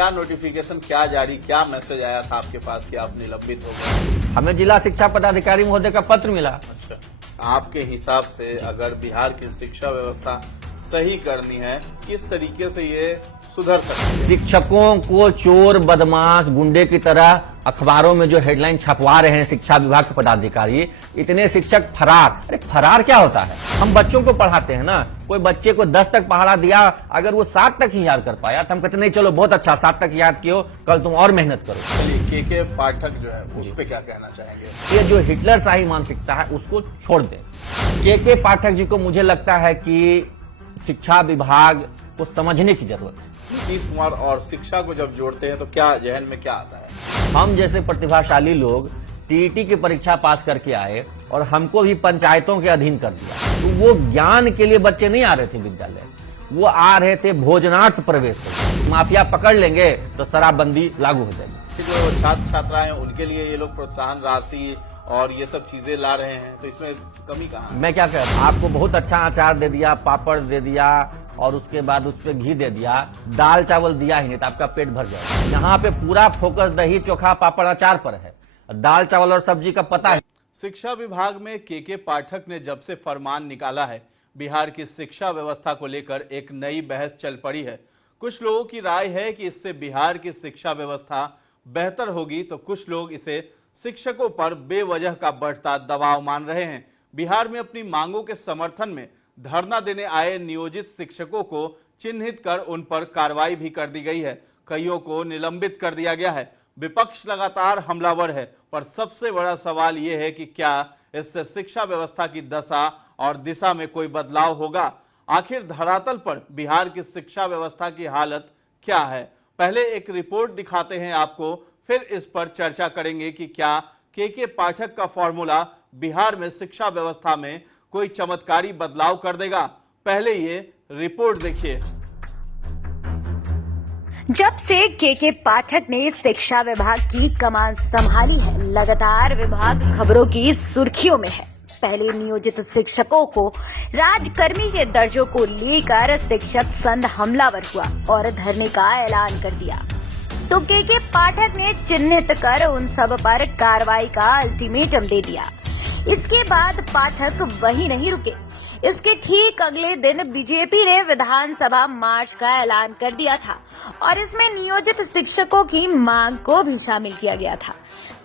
क्या नोटिफिकेशन, क्या जारी, क्या मैसेज आया था आपके पास कि आप निलंबित हो गए? हमें जिला शिक्षा पदाधिकारी महोदय का पत्र मिला। अच्छा, आपके हिसाब से अगर बिहार की शिक्षा व्यवस्था सही करनी है, किस तरीके से ये सुधर सकती है? शिक्षकों को चोर, बदमाश, गुंडे की तरह अखबारों में जो हेडलाइन छपवा रहे हैं शिक्षा विभाग के पदाधिकारी, इतने शिक्षक फरार। अरे फरार क्या होता है? हम बच्चों को पढ़ाते हैं ना, कोई बच्चे को 10 तक पढ़ा दिया, अगर वो 7 तक ही याद कर पाया तो हम कहते नहीं चलो बहुत अच्छा, 7 तक याद कियो, कल तुम और मेहनत करो। चलिए, के पाठक जो है उस पे क्या कहना चाहेंगे? ये जो हिटलर शाही मानसिकता है उसको छोड़ दें। के पाठक जी को मुझे लगता है कि शिक्षा विभाग को समझने की जरूरत है। नीतीश कुमार और शिक्षा को जब जोड़ते हैं तो क्या जहन में क्या आता है? हम जैसे प्रतिभाशाली लोग टीईटी की परीक्षा पास करके आए और हमको भी पंचायतों के अधीन कर दिया, तो वो ज्ञान के लिए बच्चे नहीं आ रहे थे विद्यालय, वो आ रहे थे भोजनार्थ प्रवेश करके। माफिया पकड़ लेंगे तो शराबबंदी लागू हो जाएगी। जो छात्र छात्राएं हैं उनके लिए ये लोग प्रोत्साहन राशि और ये सब चीजें ला रहे हैं, तो इसमें कमी कहाँ? मैं क्या कह रहा हूँ, आपको बहुत अच्छा अचार दे दिया, पापड़ दे दिया और उसके बाद उस पर घी दे दिया, दाल चावल दिया ही नहीं तो आपका पेट भर जाएगा। यहाँ पे पूरा फोकस दही चोखा पापड़ अचार पर है, दाल चावल और सब्जी का पता है। शिक्षा विभाग में के पाठक ने जब से फरमान निकाला है, बिहार की शिक्षा व्यवस्था को लेकर एक नई बहस चल पड़ी है। कुछ लोगों की राय है कि इससे बिहार की शिक्षा व्यवस्था बेहतर होगी, तो कुछ लोग इसे शिक्षकों पर बेवजह का बढ़ता दबाव मान रहे हैं। बिहार में अपनी मांगों के समर्थन में धरना देने आए नियोजित शिक्षकों को चिन्हित कर उन पर कार्रवाई भी कर दी गई है। कईयों को निलंबित कर दिया गया है। विपक्ष लगातार हमलावर है, पर सबसे बड़ा सवाल यह है कि क्या इससे शिक्षा व्यवस्था की दशा और दिशा में कोई बदलाव होगा? आखिर धरातल पर बिहार की शिक्षा व्यवस्था की हालत क्या है? पहले एक रिपोर्ट दिखाते हैं आपको, फिर इस पर चर्चा करेंगे कि क्या के पाठक का फॉर्मूला बिहार में शिक्षा व्यवस्था में कोई चमत्कारी बदलाव कर देगा। पहले ये रिपोर्ट देखिए। जब से के पाठक ने शिक्षा विभाग की कमान संभाली है, लगातार विभाग खबरों की सुर्खियों में है। पहले नियोजित शिक्षकों को राजकर्मी के दर्जों को लेकर शिक्षक संघ हमलावर हुआ और धरने का ऐलान कर दिया, तो के पाठक ने चिन्हित कर उन सब पर कार्रवाई का अल्टीमेटम दे दिया। इसके बाद पाठक वहीं नहीं रुके। इसके ठीक अगले दिन बीजेपी ने विधानसभा मार्च का ऐलान कर दिया था और इसमें नियोजित शिक्षकों की मांग को भी शामिल किया गया था।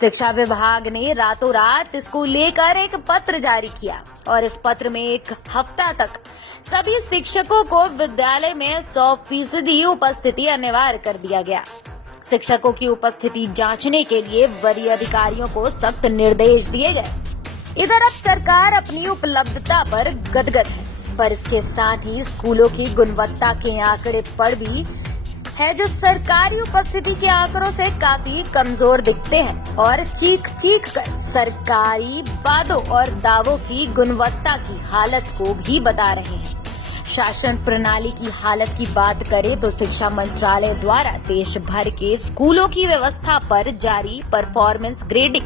शिक्षा विभाग ने रातों रात इसको लेकर एक पत्र जारी किया और इस पत्र में एक हफ्ता तक सभी शिक्षकों को विद्यालय में 100% उपस्थिति अनिवार्य कर दिया गया। शिक्षकों की उपस्थिति जांचने के लिए वरीय अधिकारियों को सख्त निर्देश दिए गए। इधर अब सरकार अपनी उपलब्धता पर गदगद है, पर इसके साथ ही स्कूलों की गुणवत्ता के आंकड़े पर भी है जो सरकारी उपस्थिति के आंकड़ों से काफी कमजोर दिखते हैं और चीख कर सरकारी वादों और दावों की गुणवत्ता की हालत को भी बता रहे हैं। शासन प्रणाली की हालत की बात करें तो शिक्षा मंत्रालय द्वारा देश भर के स्कूलों की व्यवस्था पर जारी परफॉर्मेंस ग्रेडिंग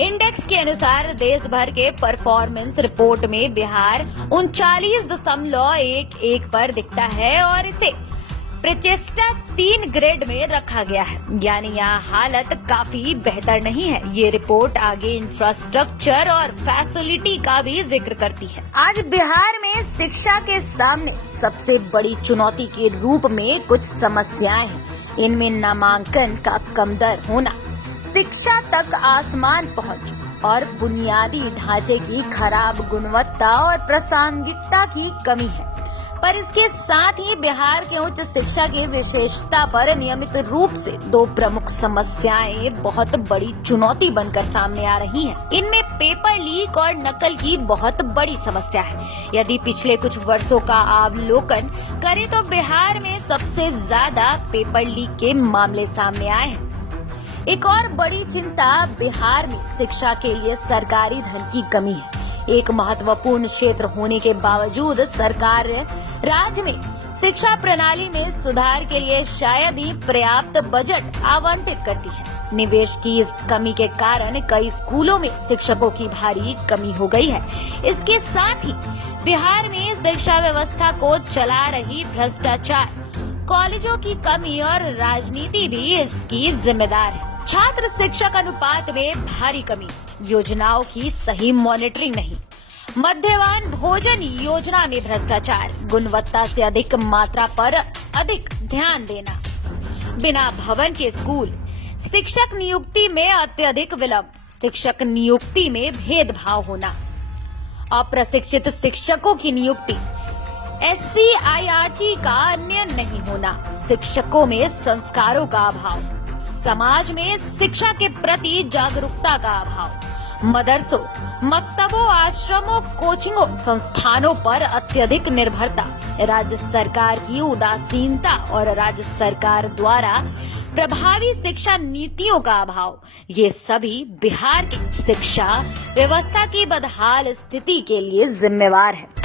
इंडेक्स के अनुसार देश भर के परफॉर्मेंस रिपोर्ट में बिहार 39.11 पर दिखता है और इसे प्रचेष्टा 3 ग्रेड में रखा गया है, यानी यहाँ हालत काफी बेहतर नहीं है। ये रिपोर्ट आगे इंफ्रास्ट्रक्चर और फैसिलिटी का भी जिक्र करती है। आज बिहार में शिक्षा के सामने सबसे बड़ी चुनौती के रूप में कुछ समस्याएं हैं। इनमें नामांकन का कम दर होना, शिक्षा तक आसमान पहुंच और बुनियादी ढांचे की खराब गुणवत्ता और प्रासंगिकता की कमी है। पर इसके साथ ही बिहार के उच्च शिक्षा की विशेषता पर नियमित रूप से 2 प्रमुख समस्याएं बहुत बड़ी चुनौती बनकर सामने आ रही हैं। इनमें पेपर लीक और नकल की बहुत बड़ी समस्या है। यदि पिछले कुछ वर्षों का अवलोकन करें तो बिहार में सबसे ज्यादा पेपर लीक के मामले सामने आए हैं। एक और बड़ी चिंता बिहार में शिक्षा के लिए सरकारी धन की कमी है। एक महत्वपूर्ण क्षेत्र होने के बावजूद सरकार राज्य में शिक्षा प्रणाली में सुधार के लिए शायद ही पर्याप्त बजट आवंटित करती है। निवेश की इस कमी के कारण कई स्कूलों में शिक्षकों की भारी कमी हो गई है। इसके साथ ही बिहार में शिक्षा व्यवस्था को चला रही भ्रष्टाचार कॉलेजों की कमी और राजनीति भी इसकी जिम्मेदार है। छात्र शिक्षक अनुपात में भारी कमी, योजनाओं की सही मॉनिटरिंग नहीं, मध्यवान भोजन योजना में भ्रष्टाचार, गुणवत्ता से अधिक मात्रा पर अधिक ध्यान देना, बिना भवन के स्कूल, शिक्षक नियुक्ति में अत्यधिक विलंब, शिक्षक नियुक्ति में भेदभाव होना, अप्रशिक्षित शिक्षकों की नियुक्ति, SCIRT का अन्य नहीं होना, शिक्षकों में संस्कारों का अभाव, समाज में शिक्षा के प्रति जागरूकता का अभाव, मदरसों, मक्तबों, आश्रमों, कोचिंगों, संस्थानों पर अत्यधिक निर्भरता, राज्य सरकार की उदासीनता और राज्य सरकार द्वारा प्रभावी शिक्षा नीतियों का अभाव, ये सभी बिहार की शिक्षा व्यवस्था की बदहाल स्थिति के लिए जिम्मेवार है।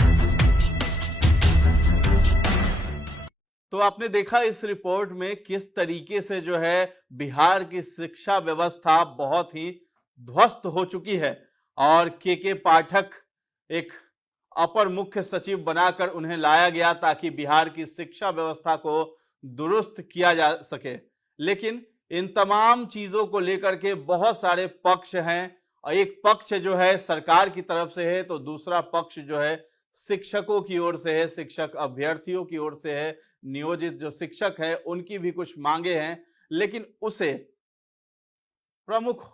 तो आपने देखा इस रिपोर्ट में किस तरीके से जो है बिहार की शिक्षा व्यवस्था बहुत ही ध्वस्त हो चुकी है और के पाठक एक अपर मुख्य सचिव बनाकर उन्हें लाया गया ताकि बिहार की शिक्षा व्यवस्था को दुरुस्त किया जा सके। लेकिन इन तमाम चीजों को लेकर के बहुत सारे पक्ष हैं और एक पक्ष जो है सरकार की तरफ से है तो दूसरा पक्ष जो है शिक्षकों की ओर से है, शिक्षक अभ्यर्थियों की ओर से है, नियोजित जो शिक्षक है उनकी भी कुछ मांगे हैं, लेकिन उसे प्रमुख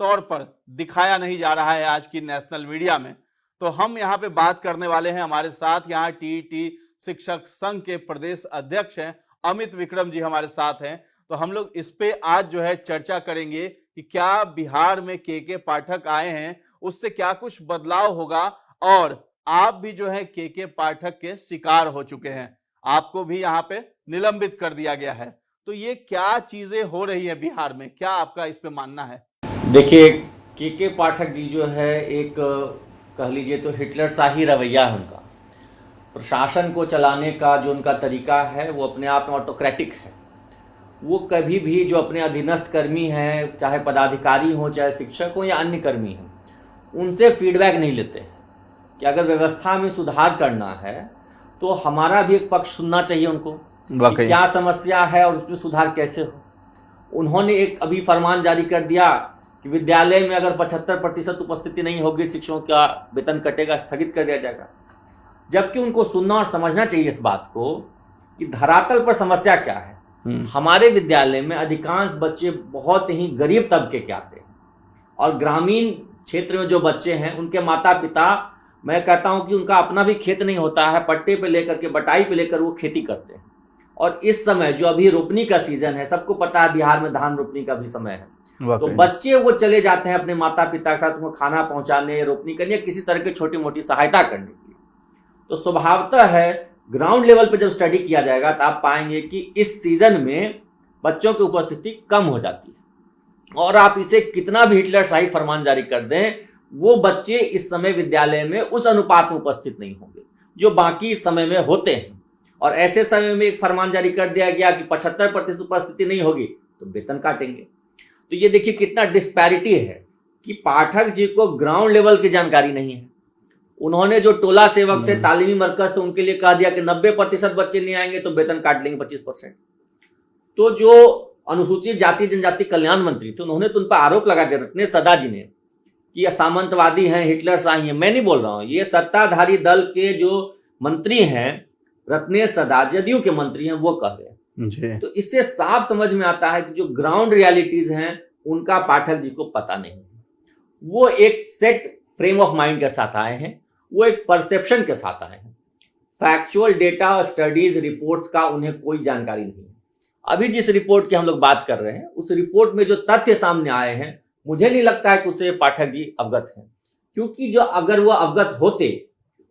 तौर पर दिखाया नहीं जा रहा है आज की नेशनल मीडिया में। तो हम यहाँ पे बात करने वाले हैं, हमारे साथ यहाँ टीईटी शिक्षक संघ के प्रदेश अध्यक्ष हैं अमित विक्रम जी हमारे साथ हैं। तो हम लोग इस पे आज जो है चर्चा करेंगे कि क्या बिहार में के पाठक आए हैं उससे क्या कुछ बदलाव होगा, और आप भी जो है के पाठक के शिकार हो चुके हैं, आपको भी यहाँ पे निलंबित कर दिया गया है। तो ये क्या चीजें हो रही है बिहार में, क्या आपका इस पे मानना है? देखिए, के पाठक जी जो है एक कह लीजिए तो हिटलर शाही रवैया है उनका। प्रशासन को चलाने का जो उनका तरीका है वो अपने आप में ऑटोक्रेटिक है। वो कभी भी जो अपने अधीनस्थ कर्मी हैं, चाहे पदाधिकारी हो, चाहे शिक्षक हो या अन्य कर्मी हैं, उनसे फीडबैक नहीं लेते हैं कि अगर व्यवस्था में सुधार करना है तो हमारा भी एक पक्ष सुनना चाहिए उनको कि क्या समस्या है और उसमें सुधार कैसे हो। उन्होंने एक अभी फरमान जारी कर दिया कि विद्यालय में अगर 75% उपस्थिति नहीं होगी शिक्षकों का वेतन कटेगा, स्थगित कर दिया जाएगा। जबकि उनको सुनना और समझना चाहिए इस बात को कि धरातल पर समस्या क्या है। हमारे विद्यालय में अधिकांश बच्चे बहुत ही गरीब तबके के आते हैं और ग्रामीण क्षेत्र में जो बच्चे हैं उनके माता पिता, मैं कहता हूं कि उनका अपना भी खेत नहीं होता है, पट्टे पे लेकर के, बटाई पे लेकर वो खेती करते हैं। और इस समय जो अभी रोपनी का सीजन है, सबको पता है बिहार में धान रोपनी का भी समय है, तो बच्चे वो चले जाते हैं अपने माता पिता के साथ उनको खाना पहुंचाने, रोपनी करने, किसी तरह की छोटी मोटी सहायता करने के लिए। तो स्वभावतः है ग्राउंड लेवल पे जब स्टडी किया जाएगा तो आप पाएंगे कि इस सीजन में बच्चों की उपस्थिति कम हो जाती है। और आप इसे कितना भी हिटलर शाही फरमान जारी कर दें, वो बच्चे इस समय विद्यालय में उस अनुपात में उपस्थित नहीं होंगे जो बाकी समय में होते हैं। और ऐसे समय में एक फरमान जारी कर दिया गया कि 75% उपस्थिति नहीं होगी तो वेतन काटेंगे। तो ये देखिए कितना डिस्पैरिटी है कि पाठक जी को ग्राउंड लेवल की जानकारी नहीं है। उन्होंने जो टोला सेवक थे, तालीमी मरकज थे, उनके लिए कह दिया कि 90% बच्चे नहीं आएंगे तो वेतन काट लेंगे 25%। तो जो अनुसूचित जाति जनजाति कल्याण मंत्री थे उन्होंने तो उन पर आरोप लगा दिया रत्नेश सदा जी ने कि सामंतवादी हैं, हिटलर शाही हैं। मैं नहीं बोल रहा हूं, ये सत्ताधारी दल के जो मंत्री हैं, रत्नेश सदा जदयू के मंत्री हैं, वो कह रहे हैं। तो इससे साफ समझ में आता है कि जो ग्राउंड रियलिटीज हैं उनका पाठक जी को पता नहीं। वो एक सेट फ्रेम ऑफ माइंड के साथ आए हैं, वो एक परसेप्शन के साथ आए हैं। फैक्चुअल डेटा और स्टडीज रिपोर्ट्स का उन्हें कोई जानकारी नहीं है। अभी जिस रिपोर्ट की हम लोग बात कर रहे हैं उस रिपोर्ट में जो तथ्य सामने आए हैं, मुझे नहीं लगता है कि उससे पाठक जी अवगत हैं। क्योंकि जो अगर वो अवगत होते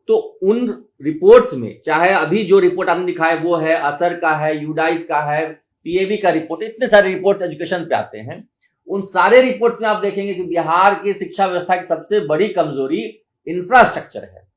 तो उन रिपोर्ट्स में, चाहे अभी जो रिपोर्ट आपने दिखाया वो है असर का है, यूडाइस का है, पीएबी का रिपोर्ट, इतने सारे रिपोर्ट एजुकेशन पे आते हैं। उन सारे रिपोर्ट में आप देखेंगे कि बिहार की शिक्षा व्यवस्था की सबसे बड़ी कमजोरी इंफ्रास्ट्रक्चर है,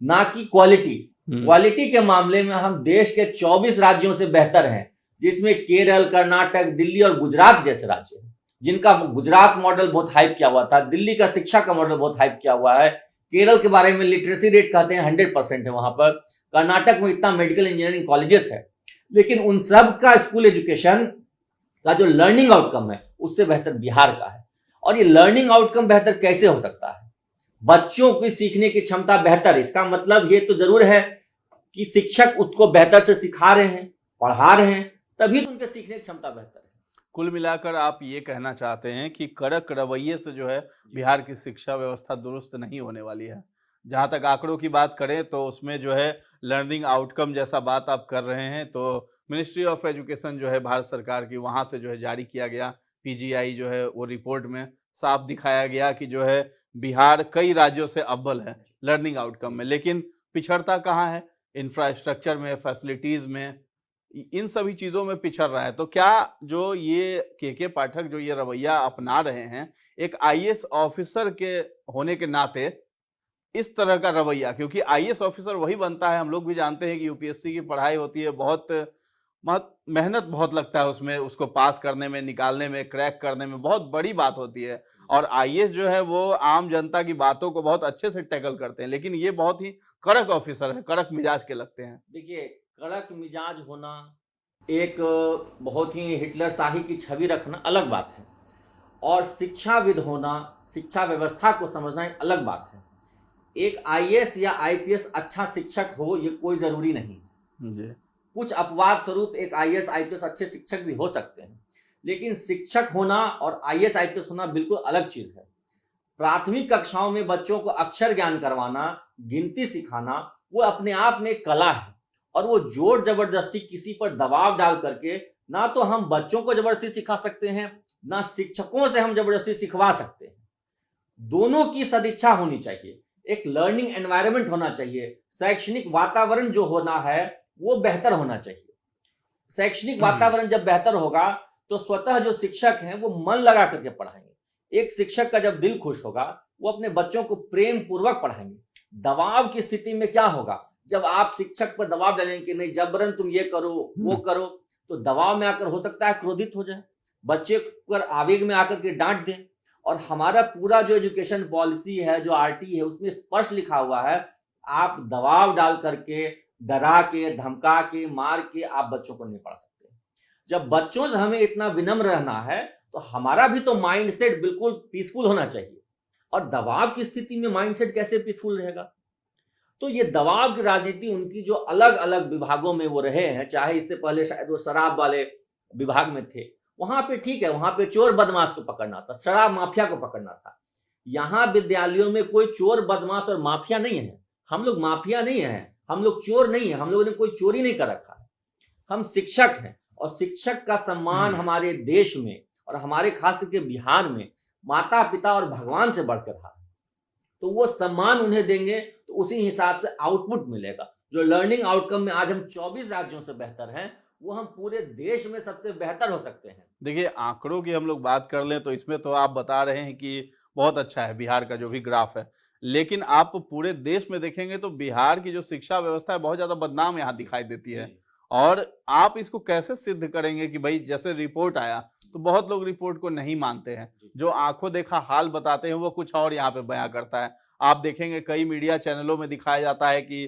ना कि क्वालिटी। क्वालिटी के मामले में हम देश के 24 राज्यों से बेहतर हैं, जिसमें केरल, कर्नाटक, दिल्ली और गुजरात जैसे राज्य हैं, जिनका गुजरात मॉडल बहुत हाइप किया हुआ था, दिल्ली का शिक्षा का मॉडल बहुत हाइप किया हुआ है, केरल के बारे में लिटरेसी रेट कहते हैं 100% है वहां पर, कर्नाटक में इतना मेडिकल इंजीनियरिंग कॉलेजेस है। लेकिन उन सब का स्कूल एजुकेशन का जो लर्निंग आउटकम है उससे बेहतर बिहार का है। और ये लर्निंग आउटकम बेहतर कैसे हो सकता है? बच्चों की सीखने की क्षमता बेहतर, इसका मतलब ये तो जरूर है कि शिक्षक उसको बेहतर से सिखा रहे हैं, पढ़ा रहे हैं, तभी तो उनके सीखने की क्षमता बेहतर है। कुल मिलाकर आप ये कहना चाहते हैं कि कड़क रवैये से जो है बिहार की शिक्षा व्यवस्था दुरुस्त नहीं होने वाली है। जहां तक आंकड़ों की बात करें तो उसमें जो है लर्निंग आउटकम जैसा बात आप कर रहे हैं, तो मिनिस्ट्री ऑफ एजुकेशन जो है भारत सरकार की, वहां से जो है जारी किया गया पीजीआई जो है वो रिपोर्ट में साफ दिखाया गया कि जो है बिहार कई राज्यों से अव्वल है लर्निंग आउटकम में, लेकिन पिछड़ता कहाँ है? इंफ्रास्ट्रक्चर में, फैसिलिटीज में, इन सभी चीजों में पिछड़ रहा है। तो क्या जो ये के पाठक जो ये रवैया अपना रहे हैं एक आईएएस ऑफिसर के होने के नाते, इस तरह का रवैया, क्योंकि आईएएस ऑफिसर वही बनता है, हम लोग भी जानते हैं कि यूपीएससी की पढ़ाई होती है, बहुत मेहनत बहुत लगता है उसमें, उसको पास करने में, निकालने में, क्रैक करने में बहुत बड़ी बात होती है। और आईएएस जो है वो आम जनता की बातों को बहुत अच्छे से टैकल करते हैं, लेकिन ये बहुत ही कड़क ऑफिसर है, कड़क मिजाज के लगते हैं। देखिए, कड़क मिजाज होना, एक बहुत ही हिटलर शाही की छवि रखना अलग बात है, और शिक्षाविद होना, शिक्षा व्यवस्था को समझना एक अलग बात है। एक आईएएस या आईपीएस अच्छा शिक्षक हो ये कोई जरूरी नहीं जी। कुछ अपवाद स्वरूप एक आईएएस आईपीएस अच्छे शिक्षक भी हो सकते हैं, लेकिन शिक्षक होना और आईएएस आईपीएस होना बिल्कुल अलग चीज है। प्राथमिक कक्षाओं में बच्चों को अक्षर ज्ञान करवाना, गिनती सिखाना, वो अपने आप में एक कला है, और वो जोर जबरदस्ती किसी पर दबाव डाल करके ना तो हम बच्चों को जबरदस्ती सिखा सकते हैं, ना शिक्षकों से हम जबरदस्ती सिखवा सकते हैं। दोनों की सदिच्छा होनी चाहिए, एक लर्निंग एनवायरनमेंट होना चाहिए, शैक्षणिक वातावरण जो होना है वो बेहतर होना चाहिए। शैक्षणिक वातावरण जब बेहतर होगा तो स्वतः जो शिक्षक हैं वो मन लगा करके पढ़ाएंगे। एक शिक्षक का जब दिल खुश होगा वो अपने बच्चों को प्रेम पूर्वक पढ़ाएंगे। दबाव की स्थिति में क्या होगा? जब आप शिक्षक पर दबाव डालेंगे कि नहीं जबरन तुम ये करो वो करो, तो दबाव में आकर हो सकता है क्रोधित हो जाए, बच्चे पर आवेग में आकर के डांट दें। और हमारा पूरा जो एजुकेशन पॉलिसी है, जो आरटी है, उसमें स्पष्ट लिखा हुआ है आप दबाव डाल करके, डरा के, धमका के, मार के आप बच्चों को नहीं पढ़ा सकते। जब बच्चों से हमें इतना विनम्र रहना है तो हमारा भी तो माइंडसेट बिल्कुल पीसफुल होना चाहिए, और दबाव की स्थिति में माइंडसेट कैसे पीसफुल रहेगा? तो ये दबाव की राजनीति उनकी जो अलग अलग विभागों में वो रहे हैं, चाहे इससे पहले शायद वो शराब वाले विभाग में थे, वहां पे ठीक है, वहां पे चोर बदमाश को पकड़ना था, शराब माफिया को पकड़ना था। यहाँ विद्यालयों में कोई चोर बदमाश और माफिया नहीं है। हम लोग माफिया नहीं है, हम लोग चोर नहीं है, हम लोगों ने कोई चोरी नहीं कर रखा है। हम शिक्षक हैं, और शिक्षक का सम्मान हमारे देश में और हमारे खास करके बिहार में माता पिता और भगवान से बढ़कर रहा। तो वो सम्मान उन्हें देंगे तो उसी हिसाब से आउटपुट मिलेगा। जो लर्निंग आउटकम में आज हम 24 राज्यों से बेहतर हैं, वो हम पूरे देश में सबसे बेहतर हो सकते हैं। देखिए, आंकड़ों की हम लोग बात कर लें तो इसमें तो आप बता रहे हैं कि बहुत अच्छा है बिहार का जो भी ग्राफ है, लेकिन आप पूरे देश में देखेंगे तो बिहार की जो शिक्षा व्यवस्था है बहुत ज्यादा बदनाम यहाँ दिखाई देती है। और आप इसको कैसे सिद्ध करेंगे कि भाई जैसे रिपोर्ट आया तो बहुत लोग रिपोर्ट को नहीं मानते हैं, जो आंखों देखा हाल बताते हैं वो कुछ और यहाँ पे बयां करता है। आप देखेंगे कई मीडिया चैनलों में दिखाया जाता है कि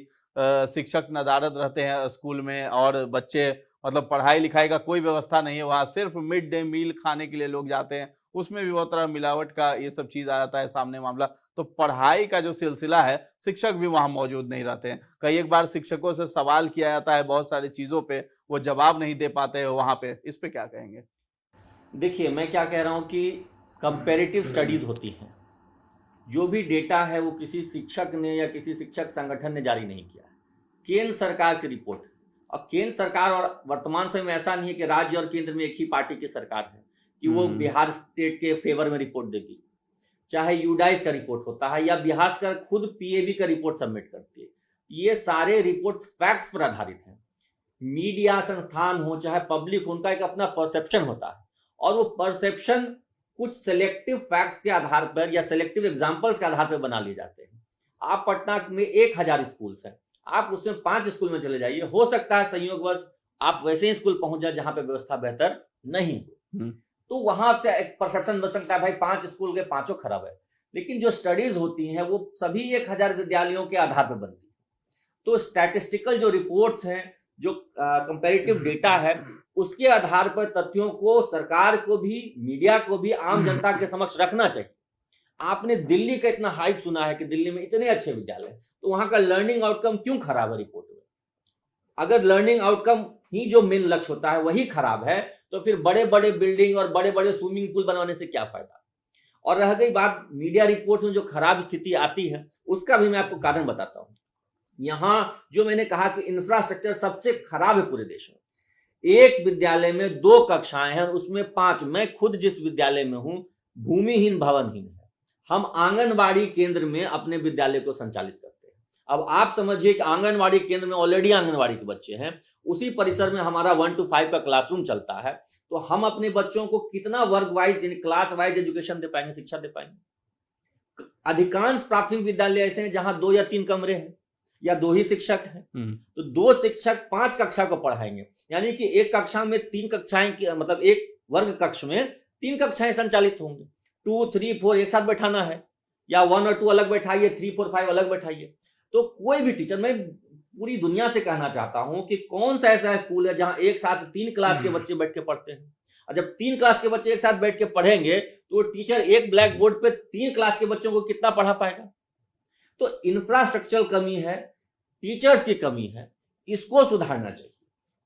शिक्षक नदारद रहते हैं स्कूल में, और बच्चे मतलब पढ़ाई लिखाई का कोई व्यवस्था नहीं है, वहाँ सिर्फ मिड डे मील खाने के लिए लोग जाते हैं, उसमें भी बहुत तरह मिलावट का ये सब चीज आ जाता है सामने मामला। तो पढ़ाई का जो सिलसिला है, शिक्षक भी वहां मौजूद नहीं रहते हैं। कई एक बार शिक्षकों से सवाल किया जाता है बहुत सारी चीजों पे, वो जवाब नहीं दे पाते हैं वहां पे, इस पे क्या कहेंगे? देखिए, मैं क्या कह रहा हूं कि कंपैरेटिव स्टडीज होती हैं, जो भी डेटा है वो किसी शिक्षक ने या किसी शिक्षक संगठन ने जारी नहीं किया है, केंद्र सरकार की रिपोर्ट। और केंद्र सरकार और वर्तमान समय में ऐसा नहीं है कि राज्य और केंद्र में एक ही पार्टी की सरकार है कि वो बिहार स्टेट के फेवर में रिपोर्ट देगी। चाहे यूडाइस का रिपोर्ट होता है या बिहार सरकार खुद पीएबी का रिपोर्ट सबमिट करती है, ये सारे रिपोर्ट फैक्ट्स पर आधारित हैं। मीडिया संस्थान हो चाहे पब्लिक हो, उनका एक अपना परसेप्शन होता है, और वो परसेप्शन कुछ सिलेक्टिव फैक्ट्स के आधार पर या सिलेक्टिव एग्जाम्पल्स के आधार पर बना लिए जाते हैं। आप पटना में 1000 स्कूल्स हैं, आप उसमें 5 स्कूल में चले जाइए, हो सकता है संयोगवश आप वैसे ही स्कूल पहुंच जाए जहां पे व्यवस्था बेहतर नहीं हो, तो वहां से एक परसेप्शन बन सकता है भाई 5 स्कूल के 5 खराब है। लेकिन जो स्टडीज होती हैं वो सभी 1000 विद्यालयों के आधार पर बनती है। तो स्टैटिस्टिकल जो रिपोर्ट्स हैं, जो कंपैरेटिव डेटा है उसके आधार पर तथ्यों को सरकार को भी, मीडिया को भी, आम जनता के समक्ष रखना चाहिए। आपने दिल्ली का इतना हाइप सुना है कि दिल्ली में इतने अच्छे विद्यालय, तो वहां का लर्निंग आउटकम क्यों खराब है रिपोर्ट में? अगर लर्निंग आउटकम ही जो मेन लक्ष्य होता है वही खराब है, तो फिर बड़े बड़े बिल्डिंग और बड़े बड़े स्विमिंग पूल बनवाने से क्या फायदा? और रह गई बात मीडिया रिपोर्ट्स में जो खराब स्थिति आती है, उसका भी मैं आपको कारण बताता हूं। यहां जो मैंने कहा कि इंफ्रास्ट्रक्चर सबसे खराब है पूरे देश में। एक विद्यालय में 2 कक्षाएं हैं, उसमें 5, मैं खुद जिस विद्यालय में हूं भूमिहीन भवनहीन है। हम आंगनबाड़ी केंद्र में अपने विद्यालय को संचालित करते हैं। अब आप समझिए कि आंगनबाड़ी केंद्र में ऑलरेडी आंगनबाड़ी के बच्चे हैं, उसी परिसर में हमारा 1 to 5 का क्लासरूम चलता है, तो हम अपने बच्चों को कितना वर्ग वाइज यानी क्लास वाइज एजुकेशन दे पाएंगे, शिक्षा दे पाएंगे? अधिकांश प्राथमिक विद्यालय ऐसे हैं जहां 2 या 3 कमरे हैं या 2 ही शिक्षक हैं, तो 2 शिक्षक 5 कक्षा को पढ़ाएंगे, यानी कि एक कक्षा में 3 कक्षाएं की, मतलब एक वर्ग कक्ष में 3 कक्षाएं संचालित होंगे। 2, 3, 4 एक साथ बैठाना है, या 1 और 2 अलग बैठाइए, 3, 4, 5 अलग बैठाइए। तो कोई भी टीचर, मैं पूरी दुनिया से कहना चाहता हूं कि कौन सा ऐसा स्कूल है जहां एक साथ 3 क्लास के बच्चे बैठ के पढ़ते हैं? और जब 3 क्लास के बच्चे एक साथ बैठ के पढ़ेंगे तो टीचर एक ब्लैक बोर्ड पे 3 क्लास के बच्चों को कितना पढ़ा पाएगा? तो इंफ्रास्ट्रक्चरल कमी है, टीचर्स की कमी है, इसको सुधारना चाहिए,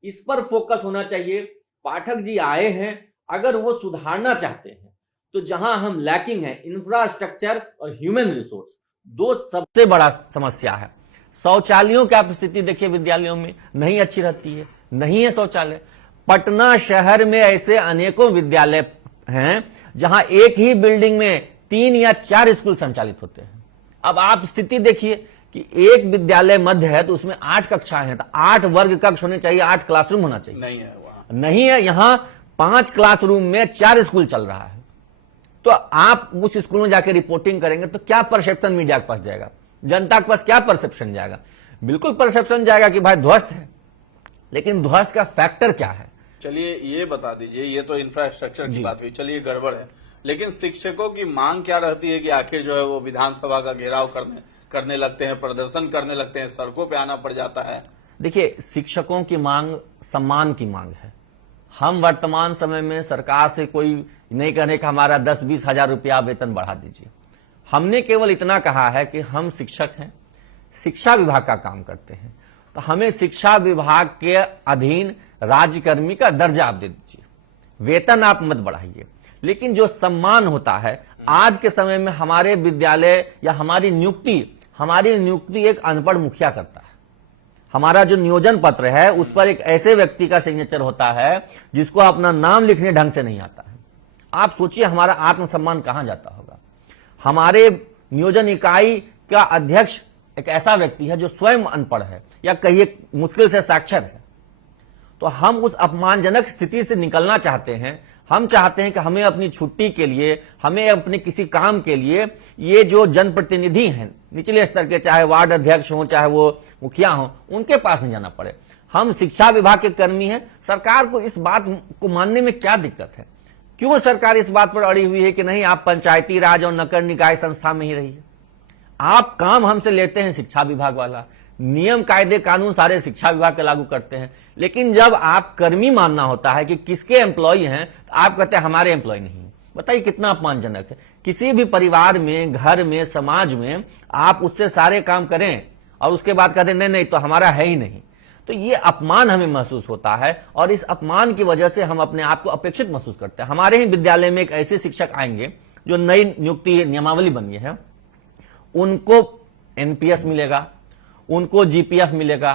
इस पर फोकस होना चाहिए। पाठक जी आए हैं, अगर वो सुधारना चाहते हैं तो जहां हम लैकिंग है इंफ्रास्ट्रक्चर और ह्यूमन रिसोर्स, 2 सबसे बड़ा समस्या है। शौचालयों की आप स्थिति देखिए, विद्यालयों में नहीं अच्छी रहती है, नहीं है शौचालय। पटना शहर में ऐसे अनेकों विद्यालय हैं जहां एक ही बिल्डिंग में 3 या 4 स्कूल संचालित होते हैं। अब आप स्थिति देखिए कि एक विद्यालय मध्य है तो उसमें 8 कक्षाएं हैं, तो 8 वर्ग कक्ष होने चाहिए, 8 क्लासरूम होना चाहिए, नहीं है वहां, नहीं है। यहां 5 क्लासरूम में 4 स्कूल चल रहा है। तो आप उस स्कूल में जाकर रिपोर्टिंग करेंगे तो क्या परसेप्शन मीडिया के पास जाएगा, जनता के पास क्या परसेप्शन जाएगा? बिल्कुल परसेप्शन जाएगा कि भाई ध्वस्त है, लेकिन ध्वस्त का फैक्टर क्या है? चलिए ये बता दीजिए, ये तो इंफ्रास्ट्रक्चर की बात हुई, चलिए गड़बड़ है, लेकिन शिक्षकों की मांग क्या रहती है कि आखिर जो है वो विधानसभा का घेराव करने लगते हैं, प्रदर्शन करने लगते हैं, सड़कों पे आना पड़ जाता है? देखिए, शिक्षकों की मांग सम्मान की मांग है। हम वर्तमान समय में सरकार से कोई नहीं कह रहे कि हमारा 10-20 हजार रुपया वेतन बढ़ा दीजिए। हमने केवल इतना कहा है कि हम शिक्षक हैं, शिक्षा विभाग का काम करते हैं, तो हमें शिक्षा विभाग के अधीन राज्यकर्मी का दर्जा आप दे दीजिए, वेतन आप मत बढ़ाइए। लेकिन जो सम्मान होता है, आज के समय में हमारे विद्यालय या हमारी नियुक्ति एक अनपढ़ मुखिया करता है। हमारा जो नियोजन पत्र है उस पर एक ऐसे व्यक्ति का सिग्नेचर होता है जिसको अपना नाम लिखने ढंग से नहीं आता है। आप सोचिए हमारा आत्मसम्मान कहां जाता होगा। हमारे नियोजन इकाई का अध्यक्ष एक ऐसा व्यक्ति है जो स्वयं अनपढ़ है या कहिए मुश्किल से साक्षर है। तो हम उस अपमानजनक स्थिति से निकलना चाहते हैं। हम चाहते हैं कि हमें अपनी छुट्टी के लिए, हमें अपने किसी काम के लिए ये जो जनप्रतिनिधि हैं निचले स्तर के, चाहे वार्ड अध्यक्ष हो चाहे वो मुखिया हो, उनके पास नहीं जाना पड़े। हम शिक्षा विभाग के कर्मी हैं। सरकार को इस बात को मानने में क्या दिक्कत है? क्यों सरकार इस बात पर अड़ी हुई है कि नहीं आप पंचायती राज और नगर निकाय संस्था में ही रहिए? आप काम हमसे लेते हैं शिक्षा विभाग वाला, नियम कायदे कानून सारे शिक्षा विभाग के लागू करते हैं, लेकिन जब आप कर्मी मानना होता है कि किसके एम्प्लॉय हैं तो आप कहते हैं हमारे एम्प्लॉय नहीं। बताइए कितना अपमानजनक है। किसी भी परिवार में, घर में, समाज में आप उससे सारे काम करें और उसके बाद कहते नहीं नहीं तो हमारा है ही नहीं, तो ये अपमान हमें महसूस होता है और इस अपमान की वजह से हम अपने आप को अपेक्षित महसूस करते हैं। हमारे ही विद्यालय में एक ऐसे शिक्षक आएंगे जो नई नियुक्ति नियमावली बनी है, उनको एनपीएस मिलेगा, उनको जीपीएफ मिलेगा।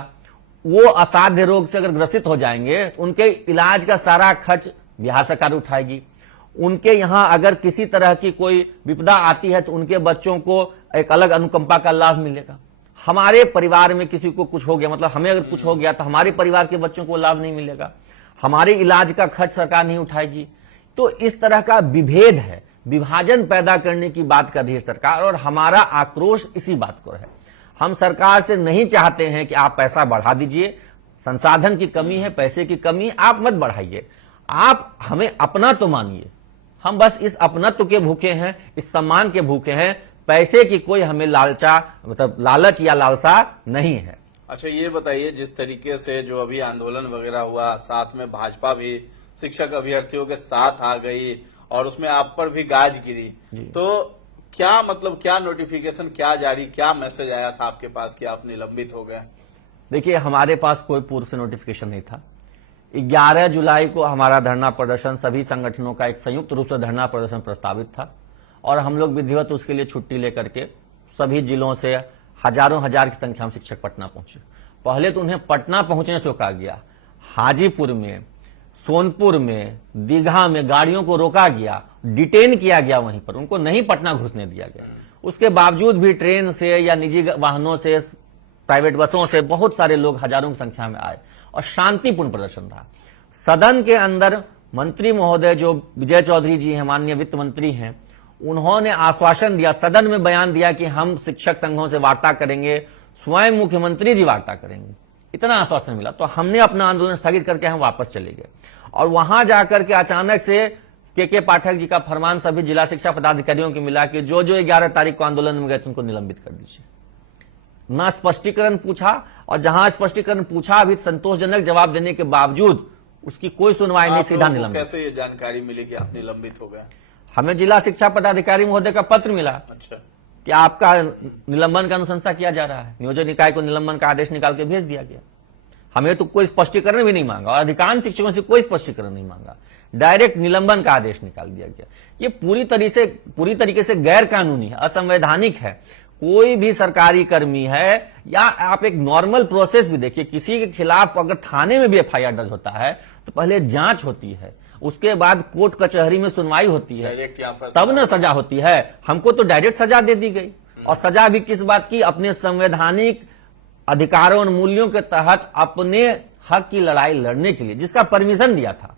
वो असाध्य रोग से अगर ग्रसित हो जाएंगे उनके इलाज का सारा खर्च बिहार सरकार उठाएगी। उनके यहां अगर किसी तरह की कोई विपदा आती है तो उनके बच्चों को एक अलग अनुकंपा का लाभ मिलेगा। हमारे परिवार में किसी को कुछ हो गया, मतलब हमें अगर कुछ हो गया तो हमारे परिवार के बच्चों को लाभ नहीं मिलेगा, हमारे इलाज का खर्च सरकार नहीं उठाएगी। तो इस तरह का विभेद है, विभाजन पैदा करने की बात कर रही है सरकार और हमारा आक्रोश इसी बात को है। हम सरकार से नहीं चाहते हैं कि आप पैसा बढ़ा दीजिए, संसाधन की कमी है, पैसे की कमी, आप मत बढ़ाइए, आप हमें अपना तो मानिए। हम बस इस अपनत्व के भूखे हैं, इस सम्मान के भूखे हैं, पैसे की कोई हमें लालच या लालसा नहीं है। अच्छा, ये बताइए, जिस तरीके से जो अभी आंदोलन वगैरह हुआ, साथ में भाजपा भी शिक्षक अभ्यर्थियों के साथ आ गई और उसमें आप पर भी गाज गिरी, तो क्या मतलब, क्या नोटिफिकेशन, क्या जारी, क्या मैसेज आया था आपके पास कि आप निलंबित हो गए? देखिए, हमारे पास कोई पूर्व से नोटिफिकेशन नहीं था। 11 जुलाई को हमारा धरना प्रदर्शन, सभी संगठनों का एक संयुक्त रूप से धरना प्रदर्शन प्रस्तावित था और हम लोग विधिवत उसके लिए छुट्टी लेकर के सभी जिलों से हजारों हजार की संख्या में शिक्षक पटना पहुंचे। पहले तो उन्हें पटना पहुंचने से रोका गया, हाजीपुर में, सोनपुर में, दीघा में गाड़ियों को रोका गया, डिटेन किया गया वहीं पर, उनको नहीं पटना घुसने दिया गया। उसके बावजूद भी ट्रेन से या निजी वाहनों से, प्राइवेट बसों से बहुत सारे लोग हजारों की संख्या में आए और शांतिपूर्ण प्रदर्शन रहा। सदन के अंदर मंत्री महोदय जो विजय चौधरी जी हैं, माननीय वित्त मंत्री हैं, उन्होंने आश्वासन दिया, सदन में बयान दिया कि हम शिक्षक संघों से वार्ता करेंगे, स्वयं मुख्यमंत्री जी वार्ता करेंगे, इतना आश्वासन मिला। तो हमने अपना आंदोलन स्थगित करके हम वापस चले गए और वहां जाकर के अचानक से के पाठक जी का फरमान सभी जिला शिक्षा पदाधिकारियों को मिला कि जो जो 11 तारीख को आंदोलन में गए उनको निलंबित कर दीजिए। ना स्पष्टीकरण पूछा, और जहां स्पष्टीकरण पूछा भी संतोषजनक जवाब देने के बावजूद उसकी कोई सुनवाई नहीं, सीधा निलंबित। कैसे ये जानकारी मिली कि आप निलंबित हो गए? हमें जिला शिक्षा पदाधिकारी महोदय का पत्र मिला। अच्छा। कि आपका निलंबन का अनुशंसा किया जा रहा है, नियोजन निकाय को निलंबन का आदेश निकाल के भेज दिया गया। हमें तो कोई स्पष्टीकरण भी नहीं मांगा और अधिकांश शिक्षकों से कोई स्पष्टीकरण नहीं मांगा, डायरेक्ट निलंबन का आदेश निकाल दिया गया। ये पूरी तरीके से गैर कानूनी है, असंवैधानिक है। कोई भी सरकारी कर्मी है, या आप एक नॉर्मल प्रोसेस भी देखिए, किसी के खिलाफ अगर थाने में भी FIR दर्ज होता है तो पहले जांच होती है, उसके बाद कोर्ट कचहरी में सुनवाई होती है, तब ना सजा होती है। हमको तो डायरेक्ट सजा दे दी गई, और सजा भी किस बात की? अपने संवैधानिक अधिकारों और मूल्यों के तहत अपने हक की लड़ाई लड़ने के लिए, जिसका परमिशन दिया था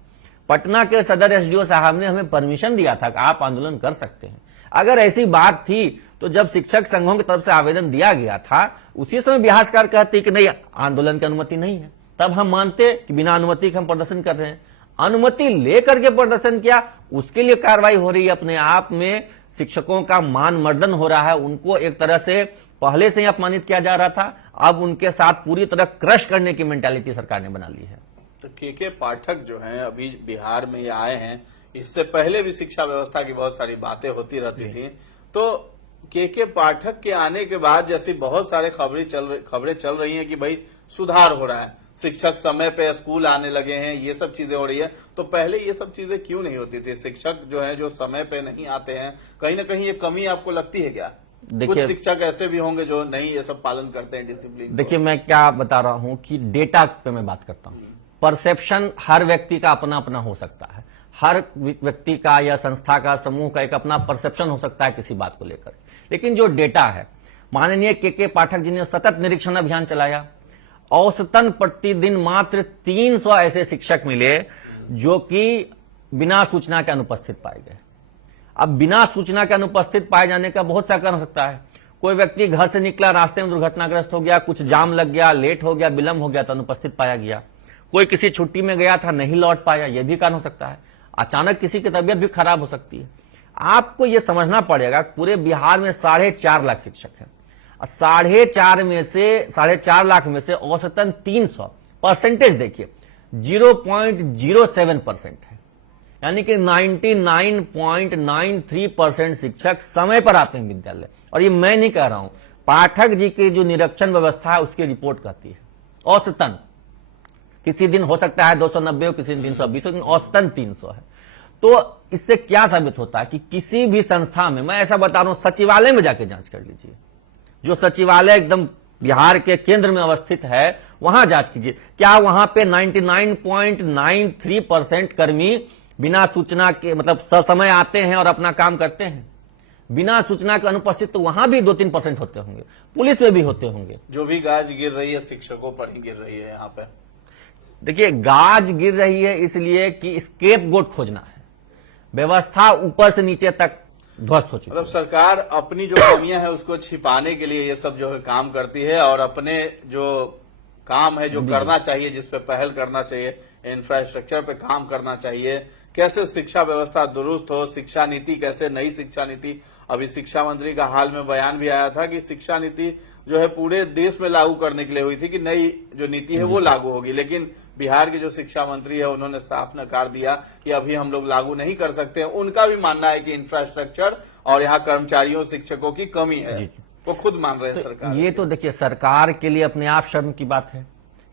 पटना के सदर SDO साहब ने, हमें परमिशन दिया था कि आप आंदोलन कर सकते हैं। अगर ऐसी बात थी तो जब शिक्षक संघों की तरफ से आवेदन दिया गया था उसी समय बिहार सरकार कहती कि नहीं, आंदोलन की अनुमति नहीं है, तब हम मानते कि बिना अनुमति के हम प्रदर्शन कर रहे हैं। अनुमति लेकर के प्रदर्शन किया, उसके लिए कार्रवाई हो रही है। अपने आप में शिक्षकों का मान मर्दन हो रहा है, उनको एक तरह से पहले से ही अपमानित किया जा रहा था, अब उनके साथ पूरी तरह क्रश करने की मेंटालिटी सरकार ने बना ली है। तो के पाठक जो हैं अभी बिहार में ये आए हैं, इससे पहले भी शिक्षा व्यवस्था की बहुत सारी बातें होती रहती थी, तो के पाठक के आने के बाद जैसी बहुत सारे खबरें चल रही हैं कि भाई सुधार हो रहा है, शिक्षक समय पे स्कूल आने लगे हैं, ये सब चीजें हो रही है, तो पहले ये सब चीजें क्यों नहीं होती थी? शिक्षक जो है जो समय पे नहीं आते हैं, कहीं ना कहीं ये कमी आपको लगती है क्या? कुछ शिक्षक ऐसे भी होंगे जो नहीं ये सब पालन करते हैं डिसिप्लिन। देखिए, मैं क्या बता रहा हूं कि डेटा पे मैं बात करता हूं। परसेप्शन हर व्यक्ति का अपना अपना हो सकता है, हर व्यक्ति का या संस्था का, समूह का एक अपना परसेप्शन हो सकता है किसी बात को लेकर, लेकिन जो डेटा है, माननीय के पाठक जी ने सतत निरीक्षण अभियान चलाया, औसतन प्रतिदिन मात्र 300 ऐसे शिक्षक मिले जो कि बिना सूचना के अनुपस्थित पाए गए। अब बिना सूचना के अनुपस्थित पाए जाने का बहुत सा कारण हो सकता है। कोई व्यक्ति घर से निकला, रास्ते में दुर्घटनाग्रस्त हो गया, कुछ जाम लग गया, लेट हो गया, विलंब हो गया तो अनुपस्थित पाया गया। कोई किसी छुट्टी में गया था, नहीं लौट पाया, यह भी कारण हो सकता है। अचानक किसी की तबीयत भी खराब हो सकती है। आपको यह समझना पड़ेगा, पूरे बिहार में 4.5 लाख शिक्षक हैं, 4.5 लाख में से औसतन 300, परसेंटेज देखिए 0.07% है, यानी कि 99.93% शिक्षक समय पर आते हैं विद्यालय। और ये मैं नहीं कह रहा हूं, पाठक जी की जो निरीक्षण व्यवस्था है उसकी रिपोर्ट कहती है। औसतन किसी दिन हो सकता है 290 हो, किसी दिन 320 हो, औसतन 300 है। तो इससे क्या साबित होता है कि किसी भी संस्था में, मैं ऐसा बता रहा हूं, सचिवालय में जाके जांच कर लीजिए, जो सचिवालय एकदम बिहार के केंद्र में अवस्थित है, वहां जांच कीजिए, क्या वहां पे 99.93% कर्मी बिना सूचना के, मतलब ससमय आते हैं और अपना काम करते हैं? बिना सूचना के अनुपस्थित तो वहां भी 2-3% होते होंगे, पुलिस में भी होते होंगे। जो भी गाज गिर रही है शिक्षकों पर ही गिर रही है। यहाँ पे देखिए, गाज गिर रही है इसलिए कि स्केपगोट खोजना है, व्यवस्था ऊपर से नीचे तक ध्वस्त हो चुकी है। मतलब सरकार अपनी जो कमियां है उसको छिपाने के लिए ये सब जो है काम करती है, और अपने जो काम है, जो करना चाहिए, जिस पे पहल करना चाहिए, इंफ्रास्ट्रक्चर पे काम करना चाहिए, कैसे शिक्षा व्यवस्था दुरुस्त हो, शिक्षा नीति कैसे, नई शिक्षा नीति, अभी शिक्षा मंत्री का हाल में बयान भी आया था कि शिक्षा नीति जो है पूरे देश में लागू करने के लिए हुई थी कि नई जो नीति है वो लागू होगी, लेकिन बिहार के जो शिक्षा मंत्री है उन्होंने साफ नकार दिया कि अभी हम लोग लागू नहीं कर सकते हैं। उनका भी मानना है कि इंफ्रास्ट्रक्चर और यहाँ कर्मचारियों शिक्षकों की कमी है, वो खुद मान रहे हैं सरकार। ये तो देखिए सरकार के लिए अपने आप शर्म की बात है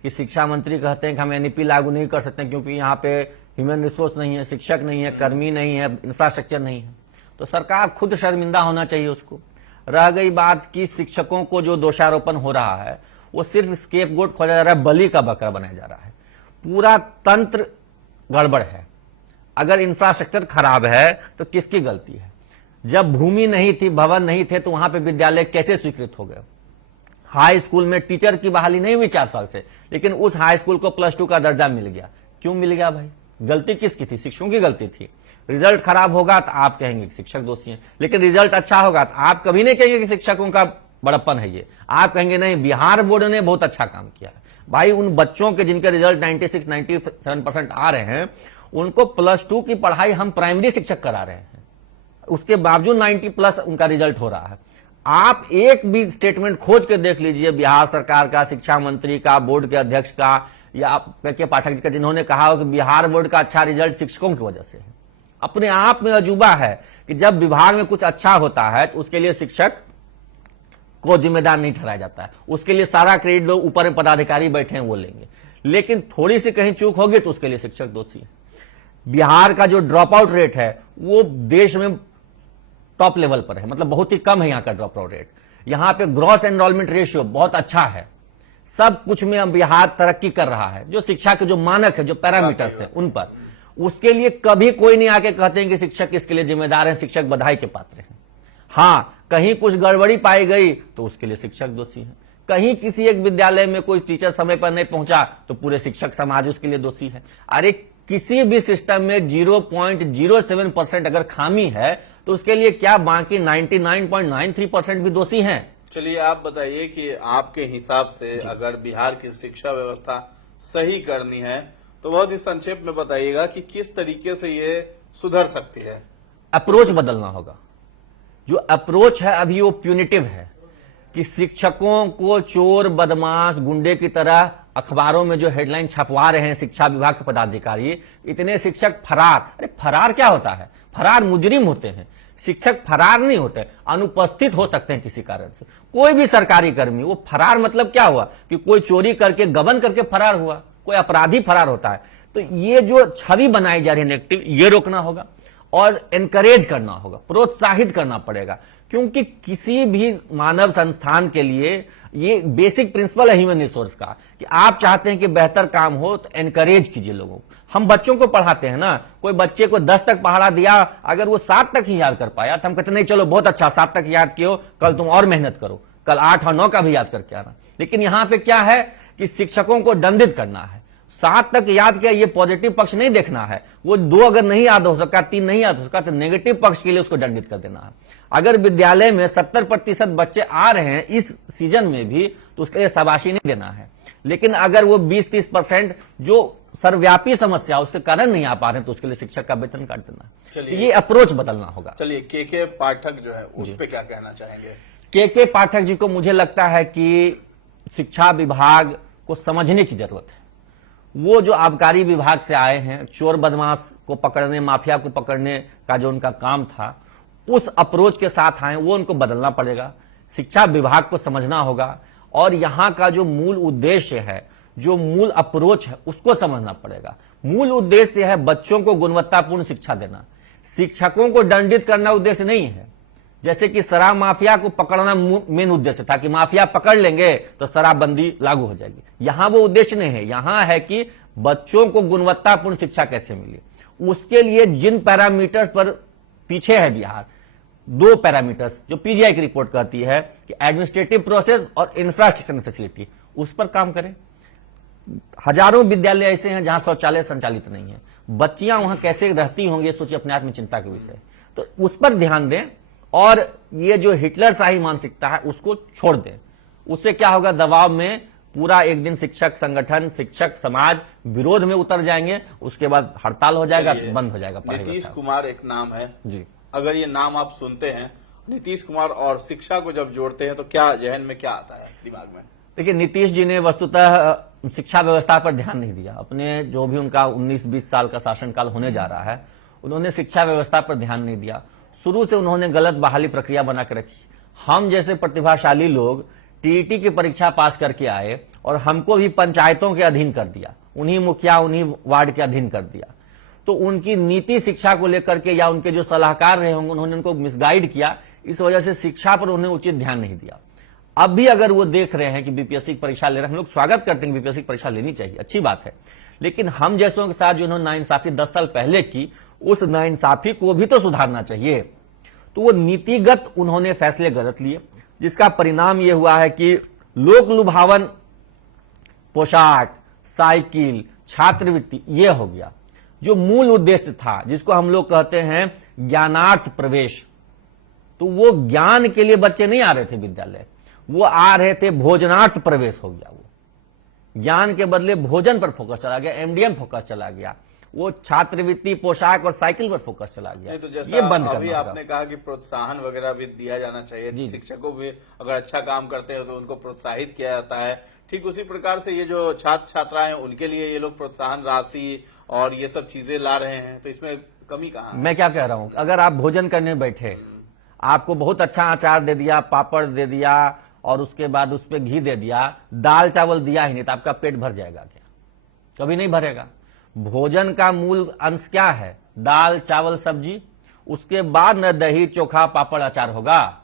कि शिक्षा मंत्री कहते हैं कि हम एनईपी लागू नहीं कर सकते क्योंकि यहाँ पे ह्यूमन रिसोर्स नहीं है, शिक्षक नहीं है, कर्मी नहीं है, इंफ्रास्ट्रक्चर नहीं है। तो सरकार खुद शर्मिंदा होना चाहिए उसको। रह गई बात कि शिक्षकों को जो दोषारोपण हो रहा है वो सिर्फ स्केपगोट खोजा जा रहा है, बलि का बकरा बनाया जा रहा है। पूरा तंत्र गड़बड़ है। अगर इंफ्रास्ट्रक्चर खराब है तो किसकी गलती है? जब भूमि नहीं थी, भवन नहीं थे, तो वहां पे विद्यालय कैसे स्वीकृत हो गए? हाई स्कूल में टीचर की बहाली नहीं हुई 4 साल से, लेकिन उस हाई स्कूल को +2 का दर्जा मिल गया। क्यों मिल गया भाई? गलती किसकी थी? शिक्षकों की गलती थी। रिजल्ट खराब होगा तो आप कहेंगे कि शिक्षक दोषी हैं, लेकिन रिजल्ट अच्छा होगा तो आप कभी नहीं कहेंगे कि शिक्षकों का बड़प्पन है ये। आप कहेंगे नहीं, बिहार बोर्ड ने बहुत अच्छा काम किया है। भाई उन बच्चों के जिनके रिजल्ट 96-97% आ रहे हैं, उनको +2 की पढ़ाई हम प्राइमरी शिक्षक करा रहे हैं, उसके बावजूद 90+ उनका रिजल्ट हो रहा है। आप एक भी स्टेटमेंट खोज के देख लीजिए बिहार सरकार का, शिक्षा मंत्री का, बोर्ड के अध्यक्ष का या के पाठक जी का, जिन्होंने कहा हो कि बिहार बोर्ड का अच्छा रिजल्ट शिक्षकों की वजह से है। अपने आप में अजूबा है कि जब विभाग में कुछ अच्छा होता है तो उसके लिए शिक्षक को जिम्मेदार नहीं ठहराया जाता है, उसके लिए सारा क्रेडिट लोग ऊपर में पदाधिकारी बैठे हैं वो लेंगे, लेकिन थोड़ी सी कहीं चूक होगी तो उसके लिए शिक्षक दोषी है। बिहार का जो ड्रॉप आउट रेट है वो देश में टॉप लेवल पर है, मतलब बहुत ही कम है यहाँ का ड्रॉप आउट रेट। यहाँ पे ग्रॉस एनरोलमेंट रेशियो बहुत अच्छा है, सब कुछ में बिहार तरक्की कर रहा है। जो शिक्षा के जो मानक है, जो पैरामीटर्स है उन पर, उसके लिए कभी कोई नहीं आके कहते हैं कि शिक्षक इसके लिए जिम्मेदार है, शिक्षक बधाई के पात्र हैं। हाँ, कहीं कुछ गड़बड़ी पाई गई तो उसके लिए शिक्षक दोषी है। कहीं किसी एक विद्यालय में कोई टीचर समय पर नहीं पहुंचा तो पूरे शिक्षक समाज उसके लिए दोषी है। अरे किसी भी सिस्टम में 0.07% अगर खामी है तो उसके लिए क्या बाकी 99.93% भी दोषी हैं? चलिए आप बताइए कि आपके हिसाब से अगर बिहार की शिक्षा व्यवस्था सही करनी है तो बहुत ही संक्षेप में बताइएगा कि किस तरीके से ये सुधर सकती है। अप्रोच बदलना होगा। जो अप्रोच है अभी वो प्यूनिटिव है कि शिक्षकों को चोर, बदमाश, गुंडे की तरह अखबारों में जो हेडलाइन छपवा रहे हैं शिक्षा विभाग के पदाधिकारी, इतने शिक्षक फरार। अरे फरार क्या होता है? फरार मुजरिम होते हैं, शिक्षक फरार नहीं होते, अनुपस्थित हो सकते हैं किसी कारण से। कोई भी सरकारी कर्मी, वो फरार मतलब क्या हुआ कि कोई चोरी करके, गबन करके फरार हुआ, कोई अपराधी फरार होता है। तो ये जो छवि बनाई जा रही है नेगेटिव, ये रोकना होगा और एनकरेज करना होगा, प्रोत्साहित करना पड़ेगा, क्योंकि किसी भी मानव संस्थान के लिए ये बेसिक प्रिंसिपल है ह्यूमन रिसोर्स का कि आप चाहते हैं कि बेहतर काम हो तो एनकरेज कीजिए लोगों को। हम बच्चों को पढ़ाते हैं ना, कोई बच्चे को 10 तक पढ़ा दिया, अगर वो 7 तक ही याद कर पाया तो हम कहते नहीं चलो बहुत अच्छा 7 तक याद किया, कल तुम और मेहनत करो, कल 8 और 9 का भी याद करके आना। लेकिन यहां पे क्या है कि शिक्षकों को दंडित करना है। 7 तक याद किया, ये पॉजिटिव पक्ष नहीं देखना है। वो 2 अगर नहीं याद हो सका, 3 नहीं याद हो सका, तो नेगेटिव पक्ष के लिए उसको दंडित कर देना है। अगर विद्यालय में 70% बच्चे आ रहे हैं इस सीजन में भी तो उसके लिए शाबाशी नहीं देना है। लेकिन अगर वो 20-30% जो सर्वव्यापी समस्या उसके कारण नहीं आ पा रहे हैं तो उसके लिए शिक्षक का वेतन काट देना है। तो ये अप्रोच बदलना होगा। चलिए के पाठक जो है उस पर क्या कहना चाहेंगे? के पाठक जी को मुझे लगता है कि शिक्षा विभाग को समझने की जरूरत है। वो जो आबकारी विभाग से आए हैं, चोर बदमाश को पकड़ने, माफिया को पकड़ने का जो उनका काम था, उस अप्रोच के साथ आए, वो उनको बदलना पड़ेगा। शिक्षा विभाग को समझना होगा और यहां का जो मूल उद्देश्य है, जो मूल अप्रोच है, उसको समझना पड़ेगा। मूल उद्देश्य है बच्चों को गुणवत्तापूर्ण शिक्षा देना, शिक्षकों को दंडित करना उद्देश्य नहीं है। जैसे कि शराब माफिया को पकड़ना मेन उद्देश्य था कि माफिया पकड़ लेंगे तो शराबबंदी लागू हो जाएगी। यहां वो उद्देश्य नहीं है। यहां है कि बच्चों को गुणवत्तापूर्ण शिक्षा कैसे मिले। उसके लिए जिन पैरामीटर्स पर पीछे है बिहार, 2 पैरामीटर्स जो पीजीआई की रिपोर्ट कहती है कि एडमिनिस्ट्रेटिव प्रोसेस और इंफ्रास्ट्रक्चर फैसिलिटी, उस पर काम करें। हजारों विद्यालय ऐसे हैं जहां शौचालय संचालित नहीं है, बच्चियां वहां कैसे रहती होंगी, सोचिए, अपने आप में चिंता का विषय। तो उस पर ध्यान दें और ये जो हिटलरशाही मानसिकता है उसको छोड़ दें। उससे क्या होगा, दबाव में पूरा एक दिन शिक्षक संगठन, शिक्षक समाज विरोध में उतर जाएंगे, उसके बाद हड़ताल हो जाएगा, बंद हो जाएगा। नीतीश कुमार एक नाम है जी, अगर ये नाम आप सुनते हैं नीतीश कुमार और शिक्षा को जब जोड़ते हैं तो क्या जहन में क्या आता है दिमाग में? देखिए, नीतीश जी ने वस्तुतः शिक्षा व्यवस्था पर ध्यान नहीं दिया। अपने जो भी उनका 19-20 साल का शासनकाल होने जा रहा है, उन्होंने शिक्षा व्यवस्था पर ध्यान नहीं दिया। शुरू से उन्होंने गलत बहाली प्रक्रिया बना के रखी। हम जैसे प्रतिभाशाली लोग टीईटी की परीक्षा पास करके आए और हमको भी पंचायतों के अधीन कर दिया, उन्हीं मुखिया, उन्हीं वार्ड के अधीन कर दिया। तो उनकी नीति शिक्षा को लेकर के या उनके जो सलाहकार रहे होंगे, उन्होंने उनको मिसगाइड किया। इस वजह से शिक्षा पर उन्हें उचित ध्यान नहीं दिया। अब भी अगर वो देख रहे हैं कि बीपीएससी की परीक्षा ले रहे हैं, हम लोग स्वागत करते हैं कि बीपीएससी की परीक्षा लेनी चाहिए, अच्छी बात है। लेकिन हम जैसों के साथ जो उन्होंने नाइंसाफी 10 साल पहले की, उस नाइंसाफी को भी तो सुधारना चाहिए। तो वो नीतिगत उन्होंने फैसले गलत लिए, जिसका परिणाम ये हुआ है कि लोक लुभावन पोशाक, साइकिल, छात्रवृत्ति ये हो गया। जो मूल उद्देश्य था, जिसको हम लोग कहते हैं ज्ञानार्थ प्रवेश, तो वो ज्ञान के लिए बच्चे नहीं आ रहे थे विद्यालय, वो आ रहे थे भोजनार्थ प्रवेश हो गया। वो ज्ञान के बदले भोजन पर फोकस चला गया, एमडीएम फोकस चला गया, वो छात्रवृत्ति, पोशाक और साइकिल पर फोकस चला गया। तो जैसा ये बंद अभी करना आपने कहा कि प्रोत्साहन वगैरह भी दिया जाना चाहिए, शिक्षकों भी अगर अच्छा काम करते हैं तो उनको प्रोत्साहित किया जाता है। ठीक उसी प्रकार से ये जो छात्र छात्राएं उनके लिए ये लोग प्रोत्साहन राशि और ये सब चीजें ला रहे हैं, तो इसमें कमी कहाँ है? मैं क्या कह रहा हूं, अगर आप भोजन करने बैठे, आपको बहुत अच्छा अचार दे दिया, पापड़ दे दिया और उसके बाद उस पर घी दे दिया, दाल चावल दिया ही नहीं, तो आपका पेट भर जाएगा क्या? कभी नहीं भरेगा। भोजन का मूल अंश क्या है? दाल चावल सब्जी, उसके बाद न दही चोखा पापड़ अचार होगा।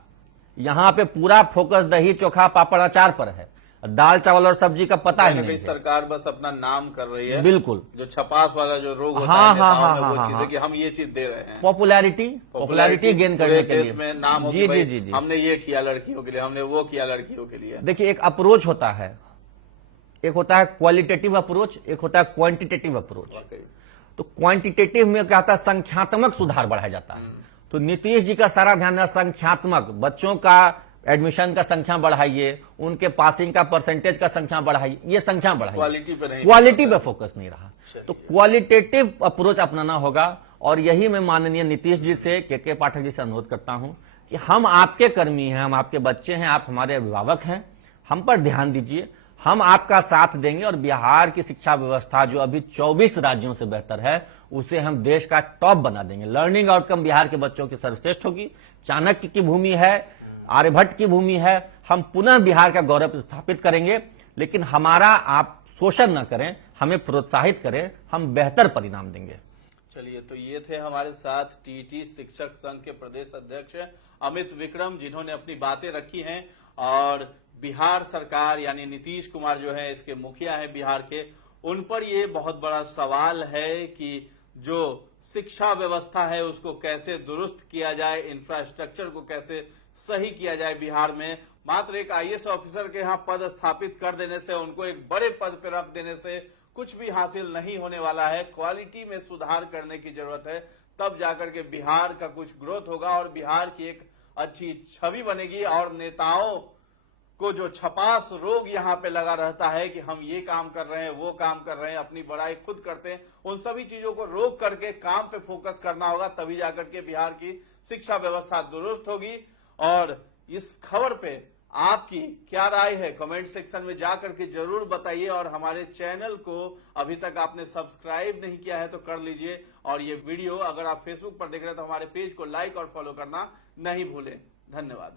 यहां पे पूरा फोकस दही चोखा पापड़ अचार पर है, दाल चावल और सब्जी का पता ही नहीं। सरकार बस अपना नाम कर रही है, बिल्कुल। जो छपास वाला जो रोग होता हाँ, है हाँ, नेताओं में, हाँ, वो हाँ, चीजें हाँ। कि हम ये चीज दे रहे हैं, पॉपुलैरिटी गेन करने के लिए, में नाम हो जी कि भाई जी जी, हमने ये किया लड़कियों के लिए, हमने वो किया लड़कियों के लिए। देखिए, एक अप्रोच होता है, एक होता है क्वालिटेटिव अप्रोच, एक होता है क्वांटिटेटिव अप्रोच। तो क्वांटिटेटिव में क्या होता है? संख्यात्मक सुधार बढ़ाया जाता है। तो नीतीश जी का सारा ध्यान है संख्यात्मक, बच्चों का एडमिशन का संख्या बढ़ाइए, उनके पासिंग का परसेंटेज का संख्या बढ़ाइए, ये संख्या बढ़ाइए, क्वालिटी पे फोकस नहीं रहा। तो क्वालिटेटिव अप्रोच अपनाना होगा। और यही मैं माननीय नीतीश जी से, के पाठक जी से अनुरोध करता हूं कि हम आपके कर्मी हैं, हम आपके बच्चे हैं, आप हमारे अभिभावक हैं, हम पर ध्यान दीजिए, हम आपका साथ देंगे और बिहार की शिक्षा व्यवस्था जो अभी 24 राज्यों से बेहतर है, उसे हम देश का टॉप बना देंगे। लर्निंग आउटकम बिहार के बच्चों की सर्वश्रेष्ठ होगी। चाणक्य की भूमि है, आर्यभट्ट की भूमि है, हम पुनः बिहार का गौरव स्थापित करेंगे। लेकिन हमारा आप शोषण न करें, हमें प्रोत्साहित करें, हम बेहतर परिणाम देंगे। चलिए, तो ये थे हमारे साथ टीटी शिक्षक संघ के प्रदेश अध्यक्ष अमित विक्रम, जिन्होंने अपनी बातें रखी हैं। और बिहार सरकार यानी नीतीश कुमार जो है, इसके मुखिया है बिहार के, उन पर ये बहुत बड़ा सवाल है कि जो शिक्षा व्यवस्था है उसको कैसे दुरुस्त किया जाए, इंफ्रास्ट्रक्चर को कैसे सही किया जाए बिहार में। मात्र एक आईएएस ऑफिसर के यहाँ पद स्थापित कर देने से, उनको एक बड़े पद पर रख देने से कुछ भी हासिल नहीं होने वाला है। क्वालिटी में सुधार करने की जरूरत है, तब जाकर के बिहार का कुछ ग्रोथ होगा और बिहार की एक अच्छी छवि बनेगी। और नेताओं को जो छपास रोग यहाँ पे लगा रहता है कि हम ये काम कर रहे हैं, वो काम कर रहे हैं, अपनी बड़ाई खुद करते हैं, उन सभी चीजों को रोक करके काम पे फोकस करना होगा, तभी जाकर के बिहार की शिक्षा व्यवस्था दुरुस्त होगी। और इस खबर पे आपकी क्या राय है, कमेंट सेक्शन में जाकर के जरूर बताइए। और हमारे चैनल को अभी तक आपने सब्सक्राइब नहीं किया है तो कर लीजिए। और ये वीडियो अगर आप फेसबुक पर देख रहे हैं तो हमारे पेज को लाइक और फॉलो करना नहीं भूलें। धन्यवाद।